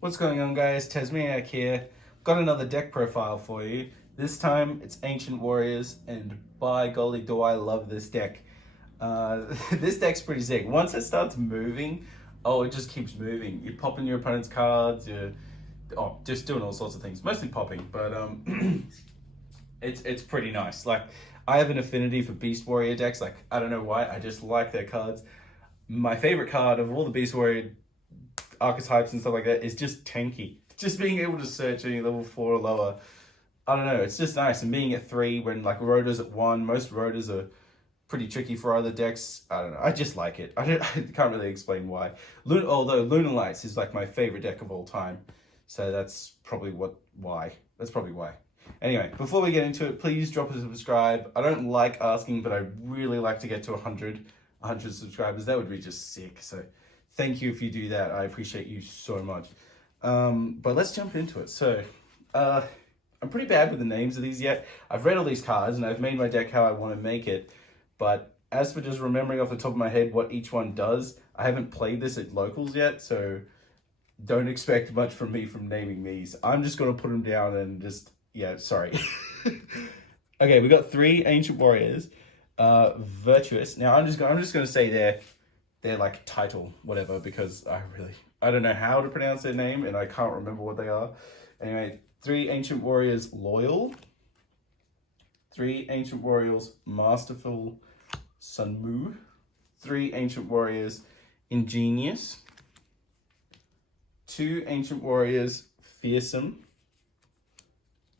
What's going on, guys? Tasmaniac here. Got another deck profile for you. This time it's Ancient Warriors, and by golly do I love this deck. This deck's pretty sick. Once it starts moving, oh, it just keeps moving. You're popping your opponent's cards, you're just doing all sorts of things. Mostly popping, but it's pretty nice. Like, I have an affinity for Beast Warrior decks. Like, I don't know why, I just like their cards. My favorite card of all the Beast Warrior archetypes and stuff like that is just tanky. Just being able to search any level 4 or lower. I don't know, it's just nice. And being at 3 when like Rotor's at 1, most Rotors are pretty tricky for other decks. I don't know, I just like it. I can't really explain why. Although Lunar Lights is like my favorite deck of all time. So that's probably why. That's probably why. Anyway, before we get into it, please drop a subscribe. I don't like asking, but I really like to get to 100 subscribers. That would be just sick. So thank you if you do that. I appreciate you so much. But let's jump into it. So, I'm pretty bad with the names of these yet. I've read all these cards and I've made my deck how I want to make it. But as for just remembering off the top of my head what each one does, I haven't played this at locals yet. So don't expect much from me from naming these. I'm just going to put them down and just, yeah, sorry. Okay, we got 3 Ancient Warriors. Virtuous. Now I'm just going to say their like title, whatever, because I don't know how to pronounce their name and I can't remember what they are. Anyway, 3 Ancient Warriors Loyal, 3 Ancient Warriors Masterful Sunmu, 3 Ancient Warriors Ingenious, 2 Ancient Warriors Fearsome,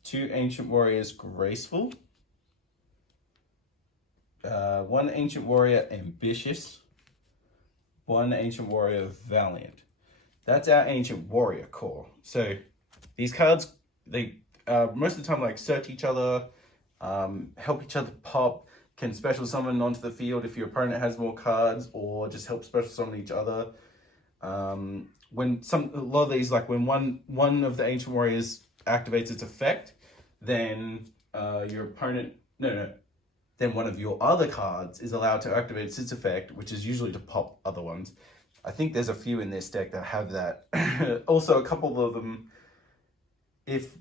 2 Ancient Warriors Graceful, 1 Ancient Warrior Ambitious, 1 Ancient Warrior Valiant. That's our Ancient Warrior core. So these cards, they most of the time like search each other, help each other pop, can special summon onto the field if your opponent has more cards, or just help special summon each other. When a lot of these, like when one of the Ancient Warriors activates its effect, then your opponent, then one of your other cards is allowed to activate its effect, which is usually to pop other ones. I think there's a few in this deck that have that. Also, a couple of them, if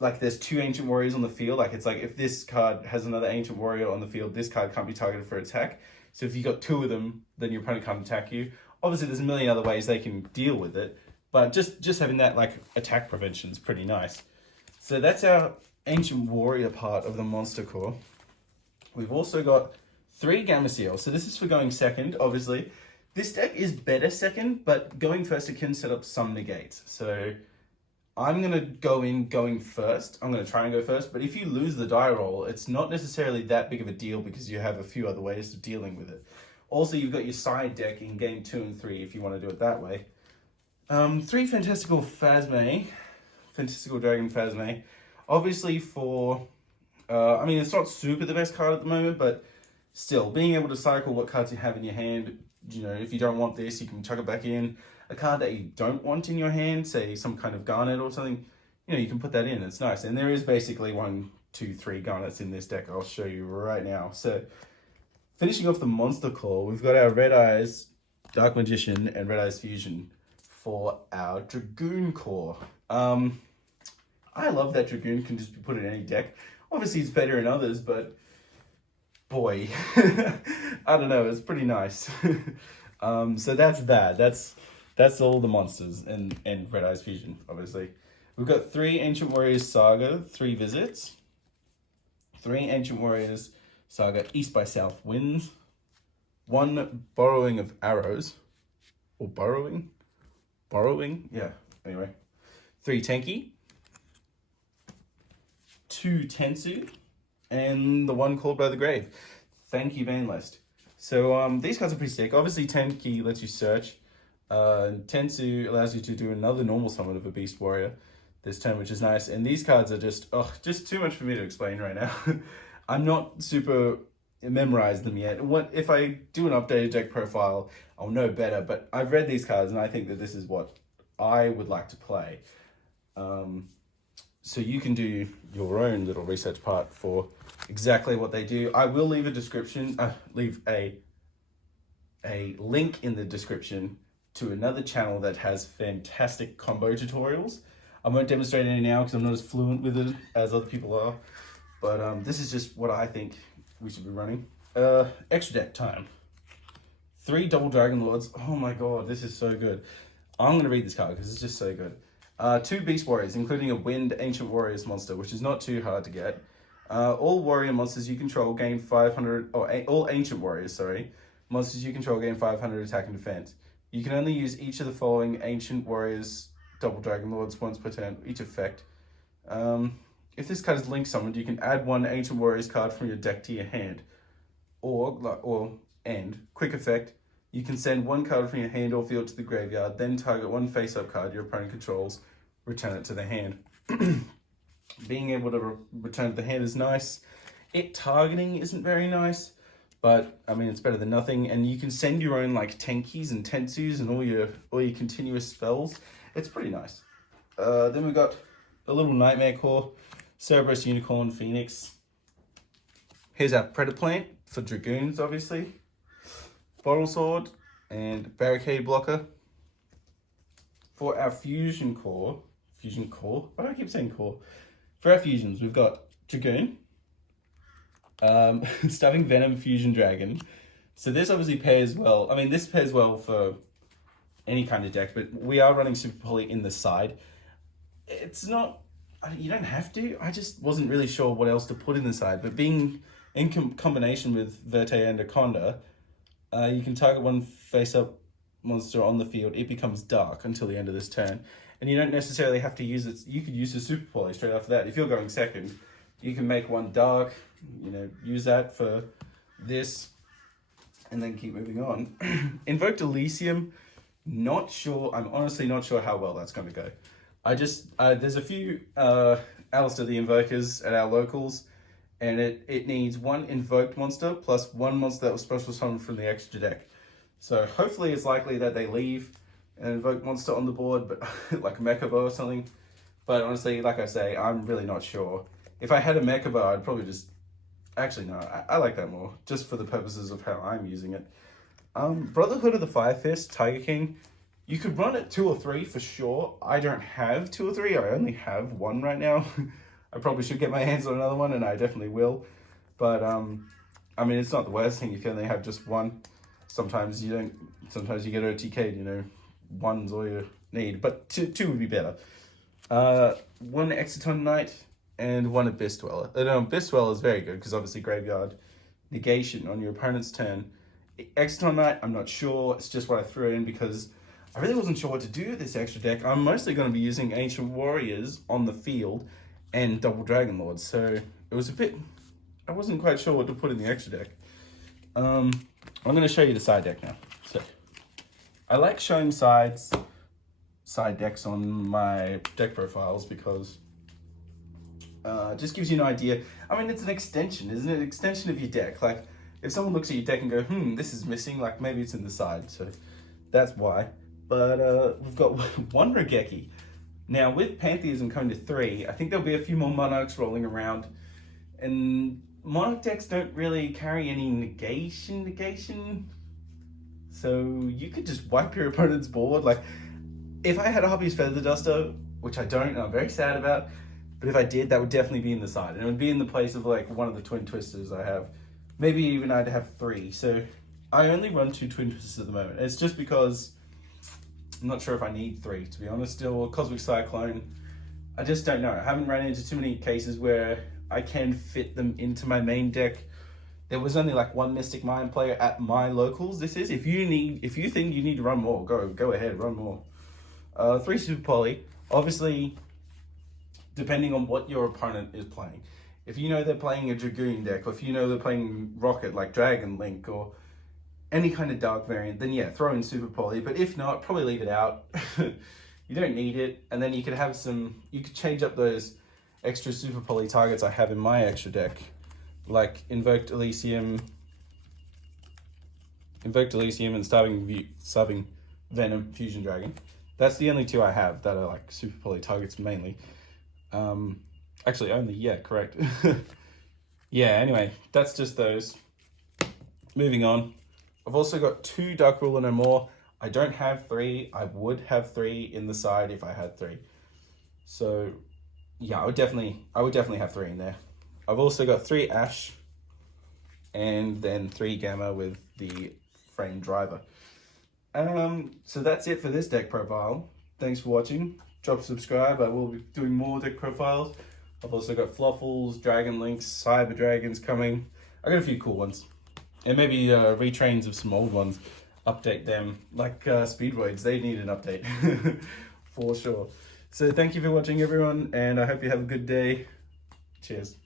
like there's 2 Ancient Warriors on the field, like it's like if this card has another Ancient Warrior on the field, this card can't be targeted for attack. So if you got 2 of them, then your opponent can't attack you. Obviously, there's a million other ways they can deal with it, but just having that like attack prevention is pretty nice. So that's our Ancient Warrior part of the monster core. We've also got 3 Gameciel. So this is for going second, obviously. This deck is better second, but going first, it can set up some negates. So I'm going to going first. I'm going to try and go first. But if you lose the die roll, it's not necessarily that big of a deal because you have a few other ways of dealing with it. Also, you've got your side deck in game 2 and 3 if you want to do it that way. 3 Fantastical Dragon Phasme. Obviously for... I mean, it's not super the best card at the moment, but still, being able to cycle what cards you have in your hand, you know, if you don't want this, you can chuck it back in. A card that you don't want in your hand, say some kind of garnet or something, you know, you can put that in. It's nice. And there is basically 1, 2, 3 garnets in this deck. I'll show you right now. So, finishing off the monster core, we've got our Red Eyes Dark Magician and Red Eyes Fusion for our Dragoon core. I love that Dragoon can just be put in any deck. Obviously, it's better in others, but boy, I don't know, it's pretty nice. So that's that. That's all the monsters and Red Eyes Fusion, obviously. We've got 3 Ancient Warriors Saga, 3 Visits. 3 Ancient Warriors Saga East by South Winds. 1 Borrowing of Arrows. Or Borrowing? Borrowing? Yeah, anyway. 3 Tenki. 2 Tensu, and the 1 Called by the Grave. Thank you, banlist. So these cards are pretty sick. Obviously, Tenki lets you search. Tensu allows you to do another normal summon of a Beast Warrior this turn, which is nice. And these cards are just too much for me to explain right now. I'm not super memorized them yet. What if I do an updated deck profile, I'll know better. But I've read these cards, and I think that this is what I would like to play. So you can do your own little research part for exactly what they do. I will leave a description, leave a link in the description to another channel that has fantastic combo tutorials. I won't demonstrate any now because I'm not as fluent with it as other people are. But this is just what I think we should be running. Extra deck time. 3 double Dragon Lords. Oh my god, this is so good. I'm going to read this card because it's just so good. 2 Beast Warriors, including a Wind Ancient Warriors monster, which is not too hard to get. All warrior monsters you control gain 500, or all Ancient Warriors, sorry. Monsters you control gain 500 attack and defense. You can only use each of the following Ancient Warriors double Dragon Lords once per turn, each effect. If this card is link summoned, you can add 1 Ancient Warriors card from your deck to your hand. And quick effect, you can send 1 card from your hand or field to the graveyard, then target 1 face-up card your opponent controls, return it to the hand. Being able to return to the hand is nice. It targeting isn't very nice, but I mean it's better than nothing. And you can send your own like Tenkis and Tensus and all your continuous spells. It's pretty nice. Then we've got a little Nightmare Core, Cerberus, Unicorn, Phoenix. Here's our Predator Plant for Dragoons, obviously. Bottle Sword and Barricade Blocker. For our Fusion Core, why do I keep saying core? For our fusions, we've got Dragoon, Stabbing Venom, Fusion Dragon. So this obviously pairs well. I mean, this pairs well for any kind of deck, but we are running Super Poly in the side. It's not, you don't have to. I just wasn't really sure what else to put in the side, but being in combination with Verte and Aconda, you can target 1 face-up monster on the field. It becomes dark until the end of this turn. And you don't necessarily have to use it. You could use a Super Poly straight after that. If you're going second, you can make 1 dark, use that for this, and then keep moving on. Invoked Elysium, not sure. I'm honestly not sure how well that's going to go. There's a few Alistair the Invokers at our locals, and it needs 1 invoked monster plus 1 monster that was special summoned from the extra deck. So hopefully it's likely that they leave an invoked monster on the board, but like a Mechaba or something. But honestly, like I say, I'm really not sure. If I had a Mechaba, I'd probably just... Actually, no, I like that more, just for the purposes of how I'm using it. Brotherhood of the Fire Fist, Tiger King. You could run it 2 or 3 for sure. I don't have 2 or 3. I only have 1 right now. I probably should get my hands on another one, and I definitely will. But, I mean, it's not the worst thing if you only have just 1. Sometimes you don't. Sometimes you get OTK'd, 1's all you need. But 2 would be better. 1 Exciton Knight and 1 Abyss Dweller. Abyss Dweller is very good because obviously graveyard negation on your opponent's turn. Exciton Knight, I'm not sure. It's just what I threw in because I really wasn't sure what to do with this extra deck. I'm mostly going to be using Ancient Warriors on the field and double Dragon Lords. So it was a bit... I wasn't quite sure what to put in the extra deck. I'm going to show you the side deck now. So I like showing side decks on my deck profiles because it just gives you an idea. I mean, it's an extension, isn't it? An extension of your deck. Like, if someone looks at your deck and go, this is missing, like maybe it's in the side. So that's why. But we've got 1 Regeki. Now, with Pantheism coming to 3, I think there'll be a few more Monarchs rolling around. And Monarch decks don't really carry any negation. So you could just wipe your opponent's board. Like, if I had a Hobby's Feather Duster, which I don't, and I'm very sad about, but if I did, that would definitely be in the side. And it would be in the place of like one of the Twin Twisters I have. Maybe even I'd have 3. So I only run 2 Twin Twisters at the moment. It's just because I'm not sure if I need 3, to be honest. Still, Cosmic Cyclone, I just don't know. I haven't run into too many cases where I can fit them into my main deck. There was only like 1 Mystic Mind player at my locals. This is, if you think you need to run more, go ahead, run more. 3 Super Poly, obviously, depending on what your opponent is playing. If you know they're playing a Dragoon deck, or if you know they're playing Rocket, like Dragon Link, or any kind of dark variant, then yeah, throw in Super Poly. But if not, probably leave it out. You don't need it. And then you could have you could change up those extra Super Poly targets I have in my extra deck. Like Invoked Elysium and Stabbing Venom, Fusion Dragon. That's the only 2 I have that are like Super Poly targets mainly. Actually, only, yeah, correct. Yeah, anyway, that's just those. Moving on. I've also got 2 Dark Ruler No More. I don't have 3. I would have 3 in the side if I had 3. So yeah, I would definitely have 3 in there. I've also got 3 Ash and then 3 Gamma with the frame driver. So that's it for this deck profile. Thanks for watching. Drop subscribe. I will be doing more deck profiles. I've also got Fluffles, Dragon Links, Cyber Dragons coming. I got a few cool ones. And maybe retrains of some old ones. Update them. Like Speedroids, they need an update. For sure. So thank you for watching, everyone. And I hope you have a good day. Cheers.